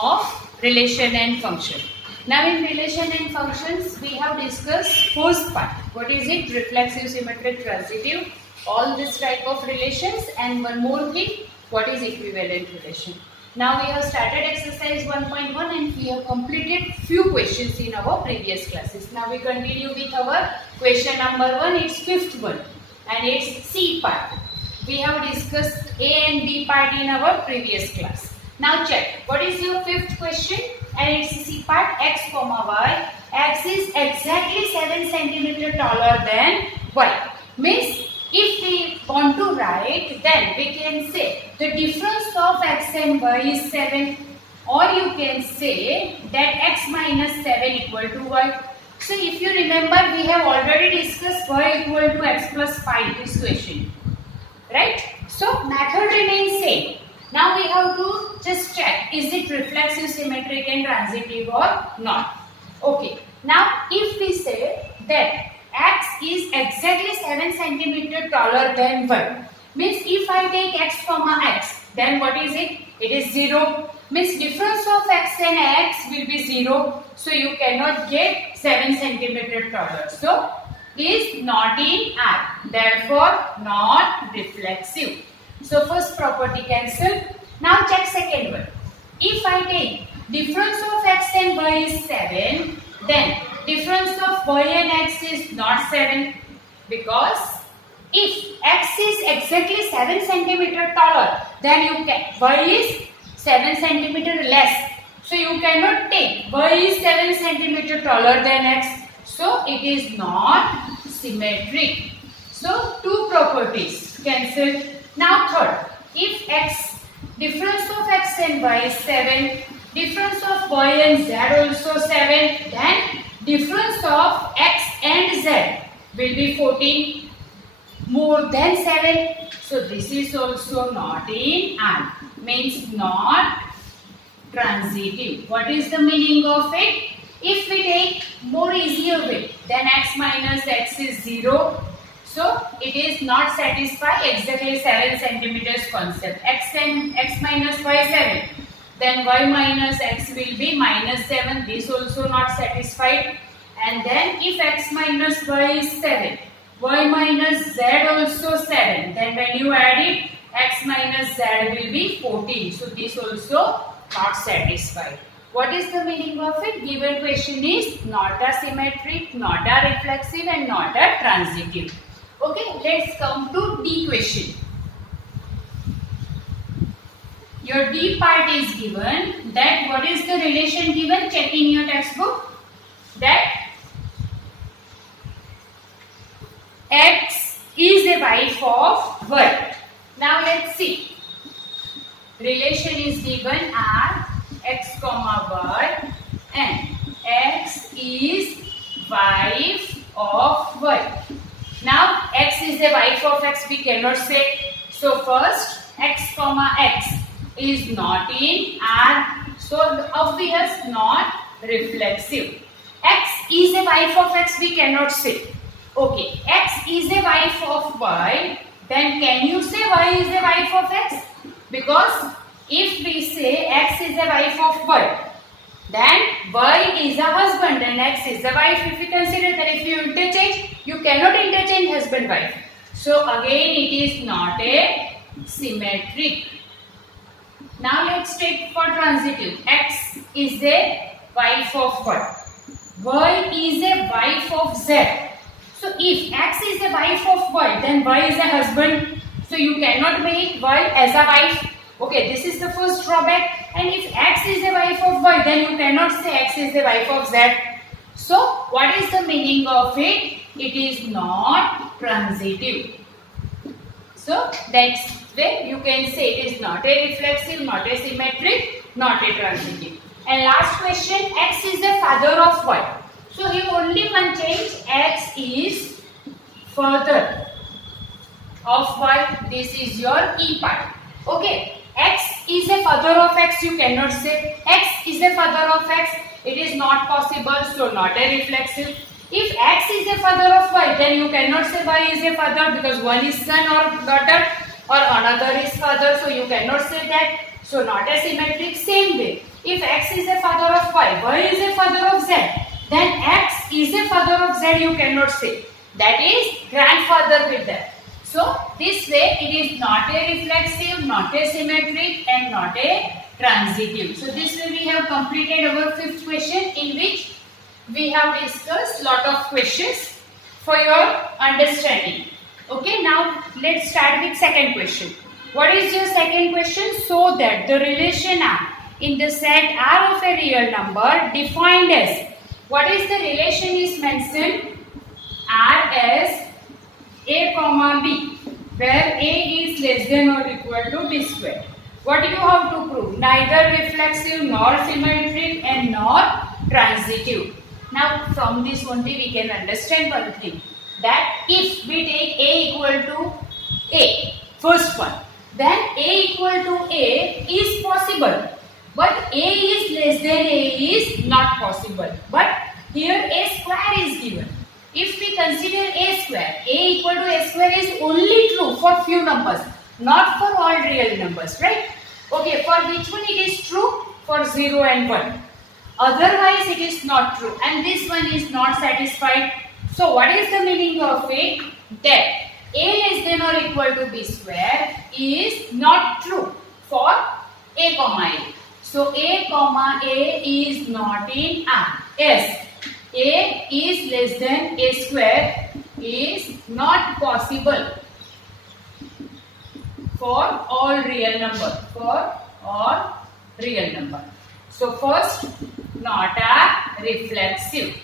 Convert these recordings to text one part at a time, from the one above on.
of relation and function. Now in relation and functions we have discussed first part. What is it? Reflexive, symmetric, transitive, all this type of relations, and one more thing, what is equivalent relation. Now we have started exercise 1.1 and we have completed few questions in our previous classes. Now we continue with our question number 1. It's fifth one and it's C part. We have discussed A and B part in our previous class. Now check, what is your fifth question? And it's C part, x comma y. X is exactly 7 centimeter taller than y. Means if we want to write, then we can say the difference of x and y is 7, or you can say that x minus 7 equal to y. So if you remember, we have already discussed y equal to x plus 5 this question, right? So method remains same. Now we have to just check, is it reflexive, symmetric and transitive or not. Okay, now if we say that x is exactly 7 centimeter taller than y, means if I take x comma x, then what is it? It is 0. Means difference of x and x will be 0. So you cannot get 7 centimeter taller. So is not in R. Therefore not reflexive. So first property cancel. Now check second one. If I take difference of x and y is 7, then difference of y and x is not 7, because if x is exactly 7 centimeter taller, then you can, y is 7 centimeter less. So you cannot take y is 7 centimeter taller than x. So it is not symmetric. So two properties cancel. Now third, if x, difference of x and y is 7, difference of y and z also 7, then difference of x and z will be 14, more than 7. So this is also not in R, means not transitive. What is the meaning of it? If we take more easier way, then x minus x is 0. So it is not satisfy exactly 7 centimeters concept. X and x minus y 7. Then y minus x will be minus 7. This also not satisfied. And then if x minus y is 7, y minus z also 7. Then when you add it, x minus z will be 14. So this also not satisfied. What is the meaning of it? Given question is not a symmetric, not a reflexive and not a transitive. Okay, let's come to D question. Your D part is given. That what is the relation given? Check in your textbook. That x is a wife of y. Now let's see. Relation is given as x comma y and x is wife of y. Now x is a wife of x, we cannot say. So first x comma x is not in R. So obvious not reflexive. X is a wife of x, we cannot say. Okay, x is a wife of y. Then can you say y is a wife of x? Because if we say x is a wife of y, then y is a husband and x is a wife. If you consider that, if you interchange, you cannot interchange husband wife. So again it is not a symmetric. Now let's take for transitive. X is a wife of y. Y is a wife of z. So if x is a wife of y, then y is a husband. So you cannot make y as a wife. Okay, this is the first drawback. And if x is a wife of y, then you cannot say x is a wife of z. So what is the meaning of it? It is not transitive. So that's way you can say it is not a reflexive, not a symmetric, not a transitive. And last question, x is the father of y. So here only one change, x is father of y. This is your E part. Okay. X is a father of x, you cannot say x is a father of x, it is not possible, so not a reflexive. If x is a father of y, then you cannot say y is a father, because one is son or daughter or another is father, so you cannot say that, so not a symmetric. Same way, if x is a father of y is a father of z, then x is a father of z you cannot say. That is grandfather with that. So this way it is not a reflexive, not a symmetric and not a transitive. So this way we have completed our fifth question, in which we have discussed lot of questions for your understanding. Okay, now let's start with second question. What is your second question? So that the relation R in the set R of a real number defined as, what is the relation is mentioned? R as A comma B, where A is less than or equal to B square. What you have to prove? Neither reflexive nor symmetric and nor transitive. Now from this only we can understand one thing, that if we take A equal to A, first one, then A equal to A is possible, but A is less than A is not possible. But here A square is given. If we consider A square, A equal to A square is only true for few numbers, not for all real numbers, right? Okay, for which one it is true? For 0 and 1. Otherwise it is not true, and this one is not satisfied. So what is the meaning of it? That A less than or equal to B square is not true for A comma A. So A comma A is not in R. Yes, A is less than A square is not possible for all real number. For all real number. So first, not a reflexive.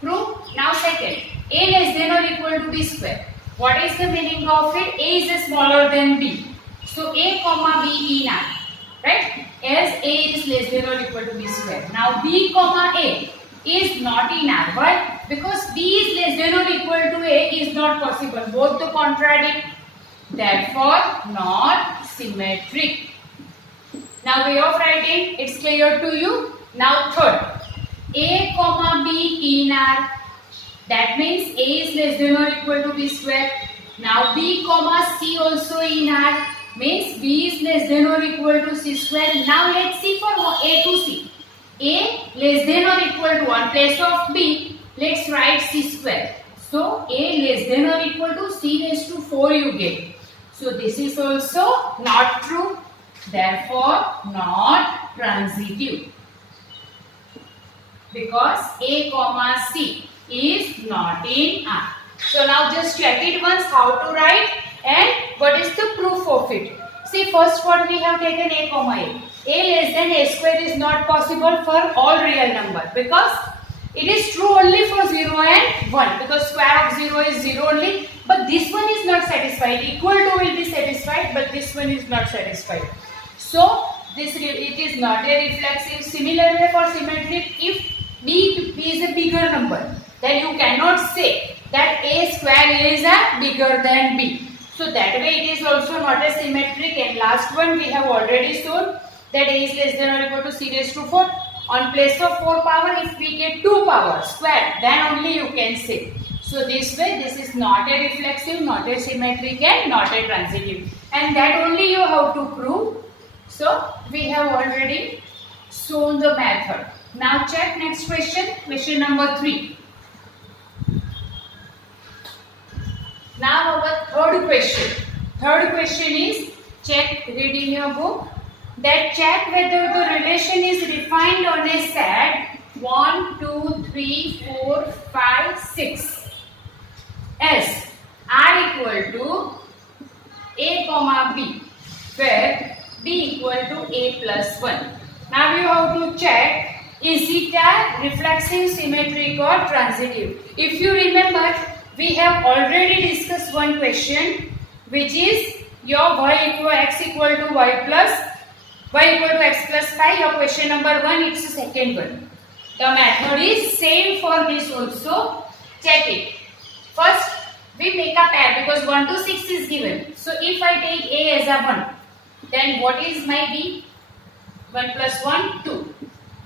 True. Now second, A less than or equal to B square. What is the meaning of it? A is smaller than B. So A comma B in R. Right? As A is less than or equal to B square. Now B comma A is not in R. Why? Because B is less than or equal to A is not possible. Both the contradict. Therefore, not symmetric. Now way of writing, it's clear to you. Now third, A comma B in R. That means A is less than or equal to B square. Now B comma C also in R. Means B is less than or equal to C square. Now let's see for A to C. A less than or equal to 1 place of B. Let's write C square. So A less than or equal to C raised to 4 you get. So this is also not true. Therefore not transitive. Because A comma C is not in R. So now just check it once how to write and what is the proof of it. See, first what we have taken A comma A. A less than A square is not possible for all real number, because it is true only for 0 and 1, because square of 0 is 0 only, but this one is not satisfied. Equal to will be satisfied, but this one is not satisfied. So it is not a reflexive. Similarly for symmetric, if B is a bigger number, then you cannot say that A square is a bigger than B. So that way it is also not a symmetric. And last one we have already shown that A is less than or equal to C raised to 4. On place of 4 power, if we get 2 power square, then only you can say. So this way this is not a reflexive, not a symmetric and not a transitive. And that only you have to prove. So we have already shown the method. Now check next question, question number 3. Now our third question. Third question is, check, read in your book, that check whether the relation is defined on a set 1, 2, 3, 4, 5, 6 as R equal to A comma B, where B equal to A plus 1. Now you have to check, is it a reflexive, symmetric or transitive? If you remember, we have already discussed one question, which is your y equal x equal to y equal to x plus 5. Your question number 1, it's the second one. The method is same for this also. Check it. First, we make a pair because 1 to 6 is given. So if I take A as a 1, then what is my B? 1 plus 1, 2.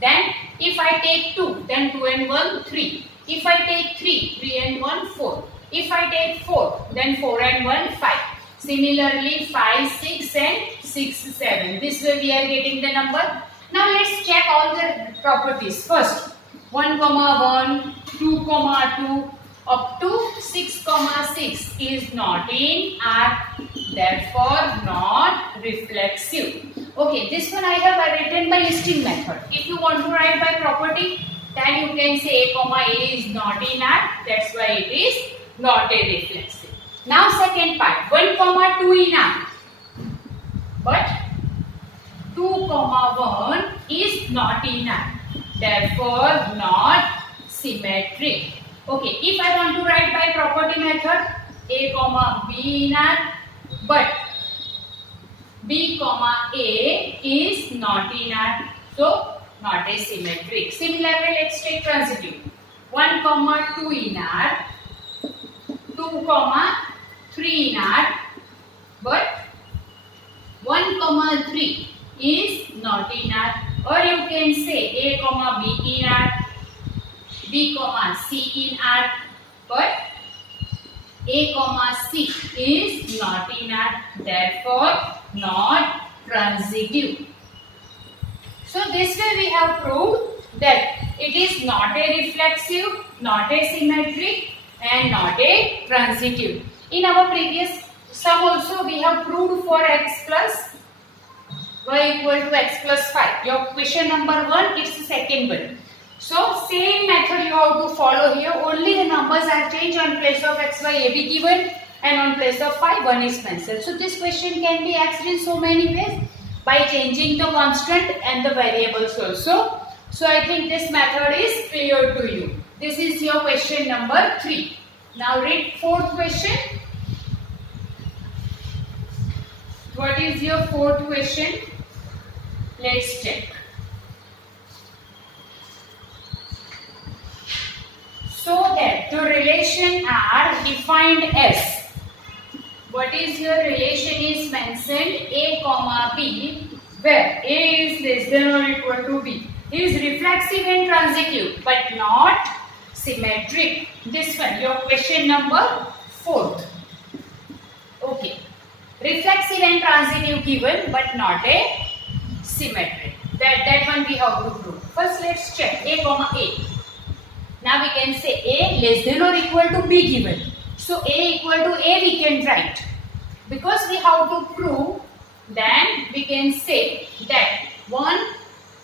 Then if I take 2, then 2 and 1, 3. If I take 3, 3 and 1, 4. If I take 4, then 4 and 1, 5. Similarly, 5, 6 and 6, 7. This way we are getting the number. Now let's check all the properties. First, 1, 1, 2, 2 up to 6, 6 is not in R, therefore not reflexive. Okay, this one I have written by listing method. If you want to write by property, then you can say A is not in R, that's why it is not a reflexive. Now second part, 1, 2 in R, but 2, 1 is not in R, therefore not symmetric. Okay, if I want to write by property method, A, B in R, but B, A is not in R, so not a symmetric. Similarly, let's take transitive. 1, 2 in R, 2, 3 in R, but 1, 3 is not in R. Or you can say A, B in R, B, C in R, but A, C is not in R, therefore not transitive. So this way we have proved that it is not a reflexive, not a symmetric and not a transitive. In our previous sum also we have proved for x plus y equal to x plus 5. Your question number 1, it's the second one. So same method you have to follow here, only the numbers are changed. On place of x, y, a be given, and on place of 5, 1 is cancelled. So this question can be asked in so many ways, by changing the constant and the variables also. So I think this method is clear to you. This is your question number 3. Now read fourth question. What is your fourth question? Let's check. So that the relation are defined as, what is your relation is mentioned, A, B, where A is less than or equal to B, is reflexive and transitive but not symmetric. This one, your question number 4th. Okay. Reflexive and transitive given but not a symmetric. That one we have to prove. First let's check A, A. Now we can say A less than or equal to B given. So A equal to A we can write. Because we have to prove, then we can say that 1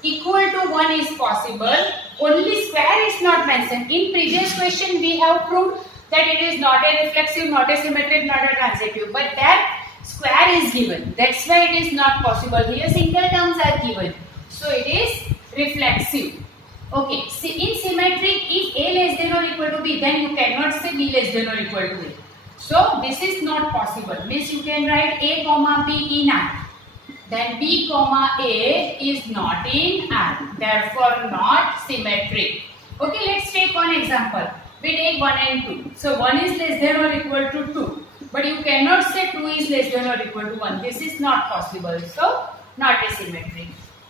equal to 1 is possible. Only square is not mentioned. In previous question we have proved that it is not a reflexive, not a symmetric, not a transitive. But that square is given. That's why it is not possible. Here single terms are given. So it is reflexive. Okay, see in symmetric, if A less than or equal to B, then you cannot say B less than or equal to A. So this is not possible. Means you can write A, B in R. Then B, A is not in R. Therefore not symmetric. Okay, let's take one example. We take 1 and 2. So 1 is less than or equal to 2. But you cannot say 2 is less than or equal to 1. This is not possible. So not a symmetric.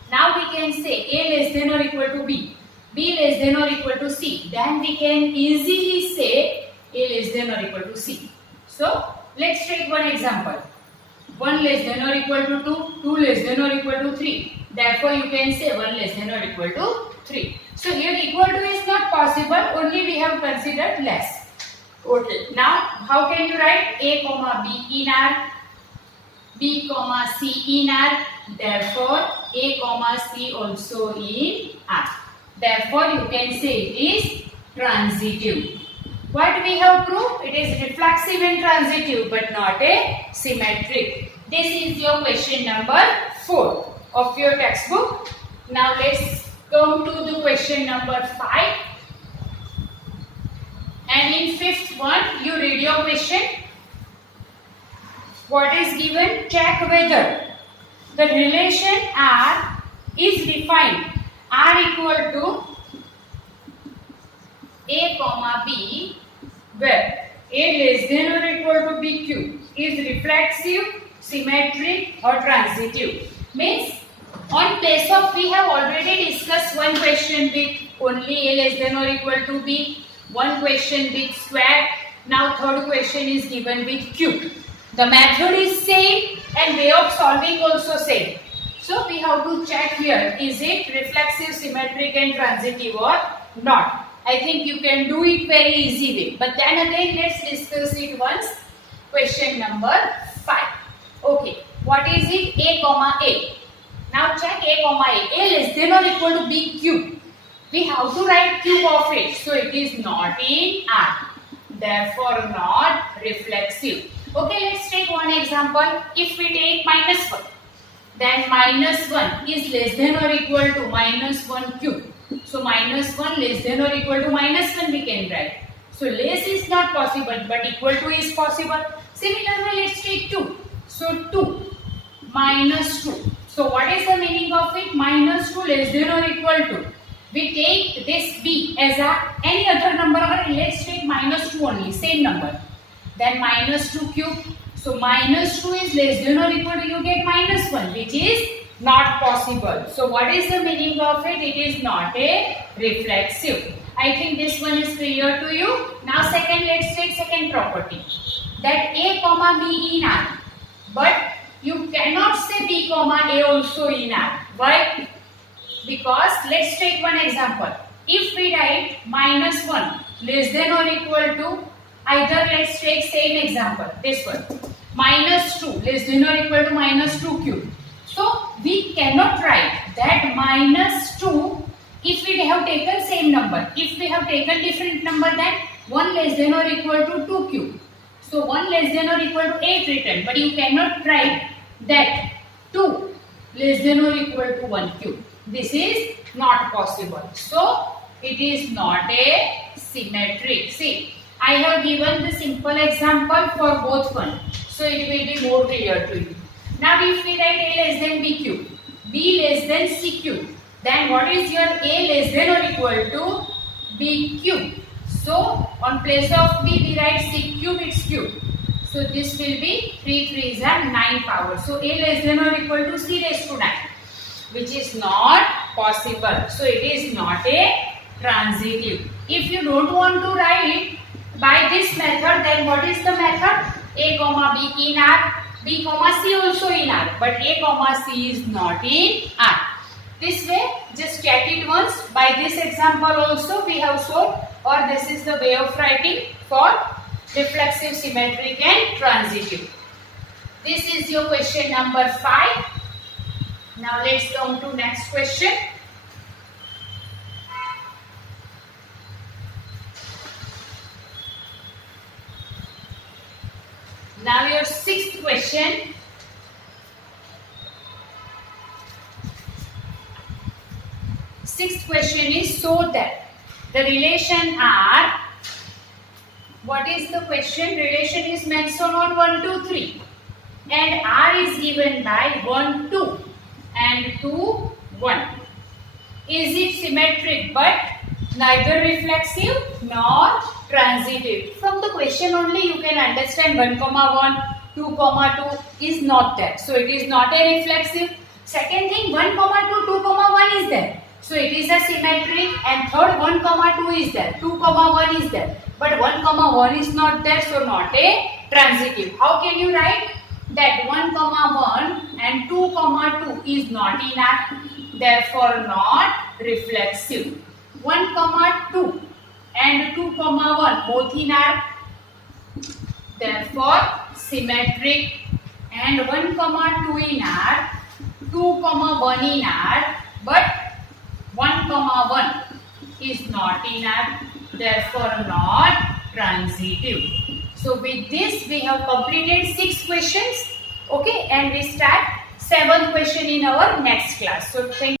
Now we can say A less than or equal to B. B less than or equal to C. Then we can easily say A less than or equal to C. So let's take one example. 1 less than or equal to 2, 2 less than or equal to 3. Therefore you can say 1 less than or equal to 3. So here equal to is not possible, only we have considered less. Okay. Now how can you write A, B in R, B, C in R. Therefore A, C also in R. Therefore you can say it is transitive. What we have proved? It is reflexive and transitive but not a symmetric. This is your question number 4 of your textbook. Now let's come to the question number 5. And in 5th one, you read your question. What is given? Check whether the relation R is defined. R equal to A, B, where A less than or equal to B cube is reflexive, symmetric or transitive. Means on place of, we have already discussed one question with only A less than or equal to B, one question with square. Now third question is given with cube. The method is same and way of solving also same. So we have to check here, is it reflexive, symmetric and transitive or not? I think you can do it very easy way. But then again, let's discuss it once. Question number 5. Okay, what is it? A comma A. Now check A comma A. A less than or equal to B cube. We have to write cube of it. So it is not in R. Therefore not reflexive. Okay, let's take one example. If we take minus 1, then minus 1 is less than or equal to minus 1 cube. So minus 1 less than or equal to minus 1 we can write. So less is not possible, but equal to is possible. Similarly, let's take 2. So 2 minus 2. So what is the meaning of it? Minus 2 less than or equal to. We take this b as any other number, or let's take minus 2 only, same number. Then minus 2 cube. So minus 2 is less than or equal to, you get minus 1, which is not possible. So what is the meaning of it? It is not a reflexive. I think this one is clear to you. Now second, let's take second property. That A comma B in R. But you cannot say B comma A also in R. Why? Because let's take one example. If we write minus 1 less than or equal to, either let's take same example, this one. Minus 2 less than or equal to minus 2 cube. So we cannot write that minus 2 if we have taken same number. If we have taken different number, then 1 less than or equal to 2 cube. So 1 less than or equal to 8 written. But you cannot write that 2 less than or equal to 1 cube. This is not possible. So it is not a symmetric. See, I have given the simple example for both one. So it will be more clear to you. Now if we write A less than B cube, B less than C cube, then what is your A less than or equal to B cube? So on place of B we write C cube, its cube. So this will be 3 3s are 9 power. So A less than or equal to C raised to 9, which is not possible. So it is not a transitive. If you don't want to write by this method, then what is the method? A comma B in R, B comma C also in R, but A comma C is not in R. This way, just check it once. By this example also we have shown, or this is the way of writing for reflexive, symmetric and transitive. This is your question number 5. Now let's come to next question. Now your sixth question. Sixth question is, so that the relation R, what is the question? Relation is mentioned on 1, 2, 3 and R is given by 1, 2 and 2, 1. Is it symmetric but neither reflexive nor transitive? From the question only you can understand 1, 1, 2, 2 is not there. So it is not a reflexive. Second thing, 1, 2, 2, 1 is there. So it is a symmetric. And third, 1, 2 is there. 2, 1 is there. But 1, 1 is not there. So not a transitive. How can you write? That 1, 1 and 2, 2 is not in R. Therefore not reflexive. 1, 2 and 2, 1 both in R. Therefore symmetric. And 1, 2 in R, 2, 1 in R, but 1, 1 is not in R. Therefore not transitive. So with this we have completed 6 questions. Okay, and we start 7th question in our next class. So thank you.